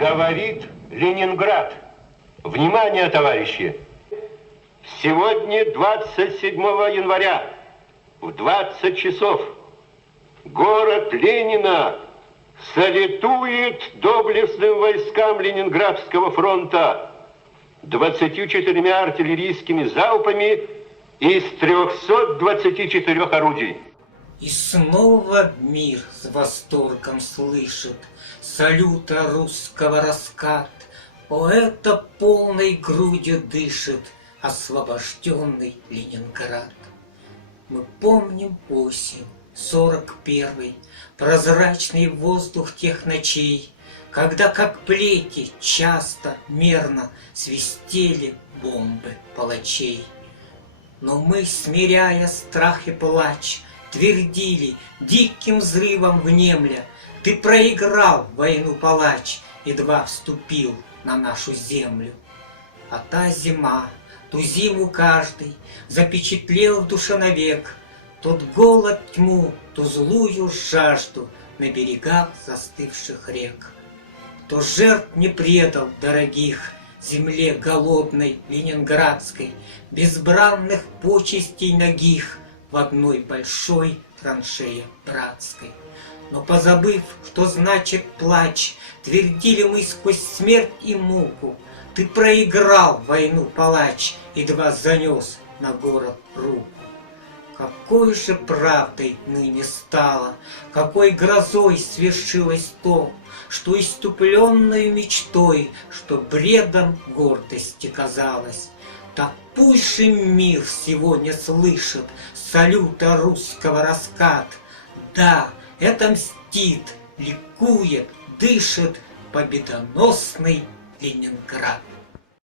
Говорит Ленинград. Внимание, товарищи! Сегодня, 27 января, в 20 часов, город Ленина салютует доблестным войскам Ленинградского фронта 24 артиллерийскими залпами из 324 орудий. И снова мир с восторгом слышит салюта русского раскат. Поэта полной грудью дышит освобожденный Ленинград. Мы помним осень 41-й, прозрачный воздух тех ночей, когда, как плети, часто, мерно свистели бомбы палачей. Но мы, смиряя страх и плач, твердили, диким взрывом внемля: ты проиграл войну, палач, едва вступил на нашу землю. А та зима, ту зиму каждый запечатлел в душе навек тот голод, тьму, ту злую жажду на берегах застывших рек. Кто жертв не предал дорогих земле голодной ленинградской, безбранных почестей нагих в одной большой траншее братской. Но позабыв, что значит плач, твердили мы сквозь смерть и муку: ты проиграл войну, палач, едва занес на город руку. Какой же правдой ныне стало, какой грозой свершилось то, что иступленной мечтой, что бредом гордости казалось. Так пусть же мир сегодня слышит салюта русского раскат. Да, это мстит, ликует, дышит победоносный Ленинград.